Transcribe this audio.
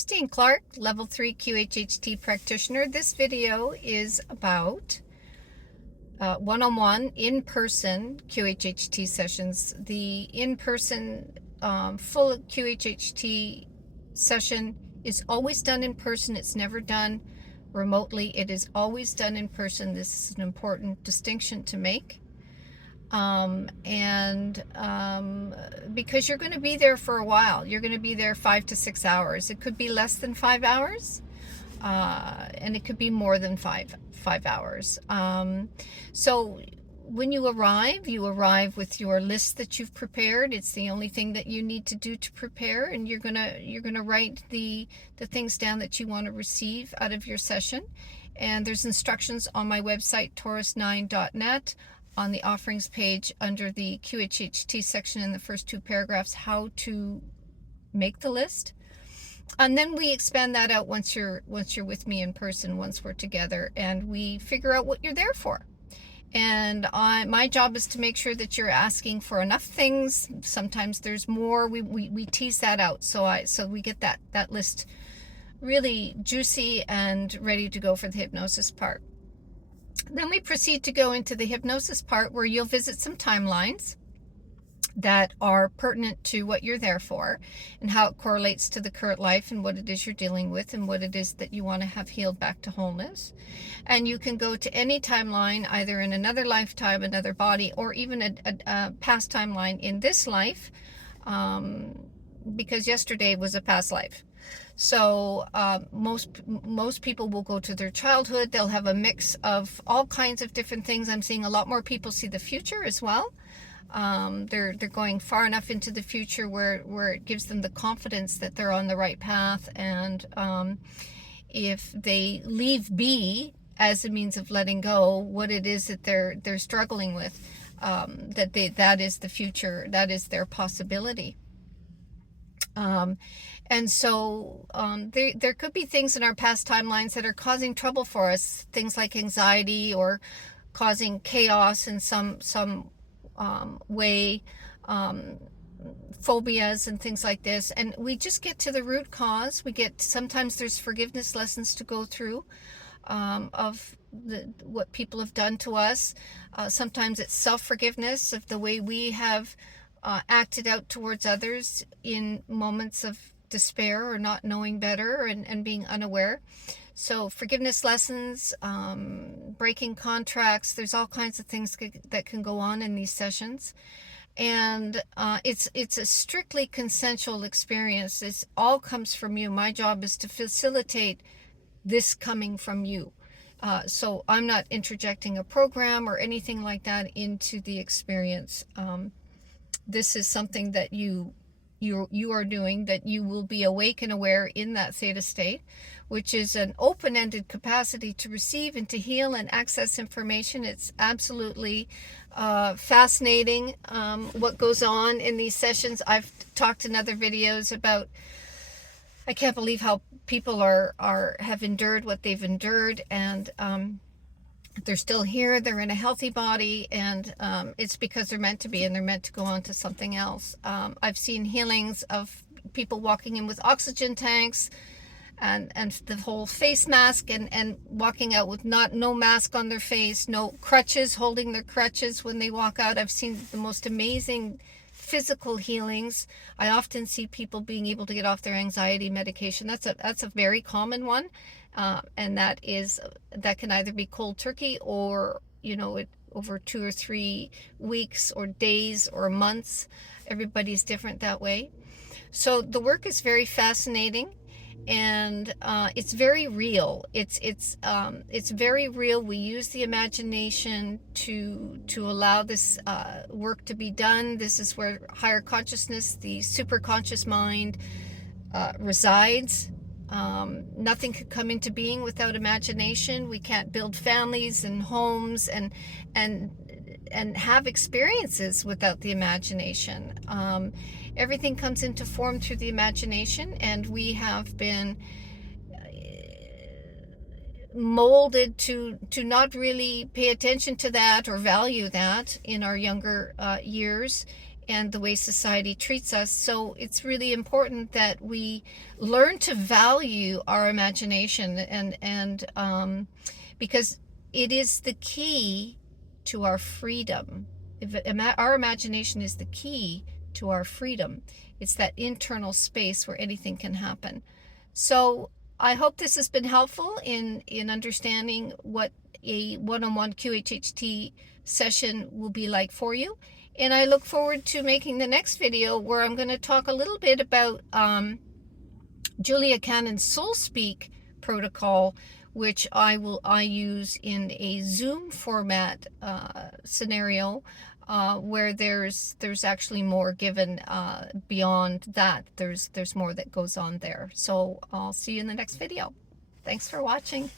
Christine Clark, Level 3 QHHT Practitioner. This video is about one-on-one, in-person QHHT sessions. The in-person full QHHT session is always done in person. It's never done remotely. It is always done in person. This is an important distinction to make. Because you're going to be there for a while. You're going to be there 5 to 6 hours. It could be less than 5 hours, and it could be more than five hours. So when you arrive with your list that you've prepared. It's the only thing that you need to do to prepare, and you're gonna write the things down that you want to receive out of your session. And there's instructions on my website, taurus9.net, on the offerings page under the QHHT section in the first 2 paragraphs, how to make the list. And then we expand that out once you're with me in person, once we're together, and we figure out what you're there for. And my job is to make sure that you're asking for enough things. Sometimes there's more. We tease that out, so we get that list really juicy and ready to go for the hypnosis part. Then we proceed to go into the hypnosis part, where you'll visit some timelines that are pertinent to what you're there for and how it correlates to the current life and what it is you're dealing with and what it is that you want to have healed back to wholeness. And you can go to any timeline, either in another lifetime, another body, or even a past timeline in this life, because yesterday was a past life. So most people will go to their childhood. They'll have a mix of all kinds of different things. I'm seeing a lot more people see the future as well. They're going far enough into the future where it gives them the confidence that they're on the right path. And if they leave be as a means of letting go what it is that they're struggling with, that is the future, that is their possibility. And so there could be things in our past timelines that are causing trouble for us, things like anxiety or causing chaos in some way, phobias and things like this. And we just get to the root cause. Sometimes there's forgiveness lessons to go through of what people have done to us. Sometimes it's self-forgiveness of the way we have acted out towards others in moments of despair or not knowing better and being unaware. So forgiveness lessons, breaking contracts, there's all kinds of things that can go on in these sessions. And it's a strictly consensual experience. This all comes from you. My job is to facilitate this coming from you. So I'm not interjecting a program or anything like that into the experience. This is something that you are doing, that you will be awake and aware in that theta state, which is an open-ended capacity to receive and to heal and access information. It's absolutely fascinating what goes on in these sessions. I've talked in other videos about, I can't believe how people have endured what they've endured, and they're still here, they're in a healthy body, and it's because they're meant to be, and they're meant to go on to something else. I've seen healings of people walking in with oxygen tanks and the whole face mask, and walking out with no mask on their face, no crutches, holding their crutches when they walk out. I've seen the most amazing physical healings. I often see people being able to get off their anxiety medication. That's a very common one. And that can either be cold turkey or, over 2 or 3 weeks or days or months. Everybody's different that way. So the work is very fascinating, and it's very real. It's very real. We use the imagination to allow this work to be done. This is where higher consciousness, the superconscious mind, resides. Nothing could come into being without imagination. We can't build families and homes and have experiences without the imagination. Everything comes into form through the imagination, and we have been molded to not really pay attention to that or value that in our younger years. and the way society treats us. So it's really important that we learn to value our imagination, and because it is the key to our freedom. Our imagination is the key to our freedom. It's that internal space where anything can happen. So I hope this has been helpful in understanding what a one-on-one QHHT session will be like for you. And I look forward to making the next video where I'm going to talk a little bit about Julia Cannon's Soul Speak protocol, which I use in a Zoom format scenario, where there's actually more given beyond that. There's more that goes on there. So I'll see you in the next video. Thanks for watching.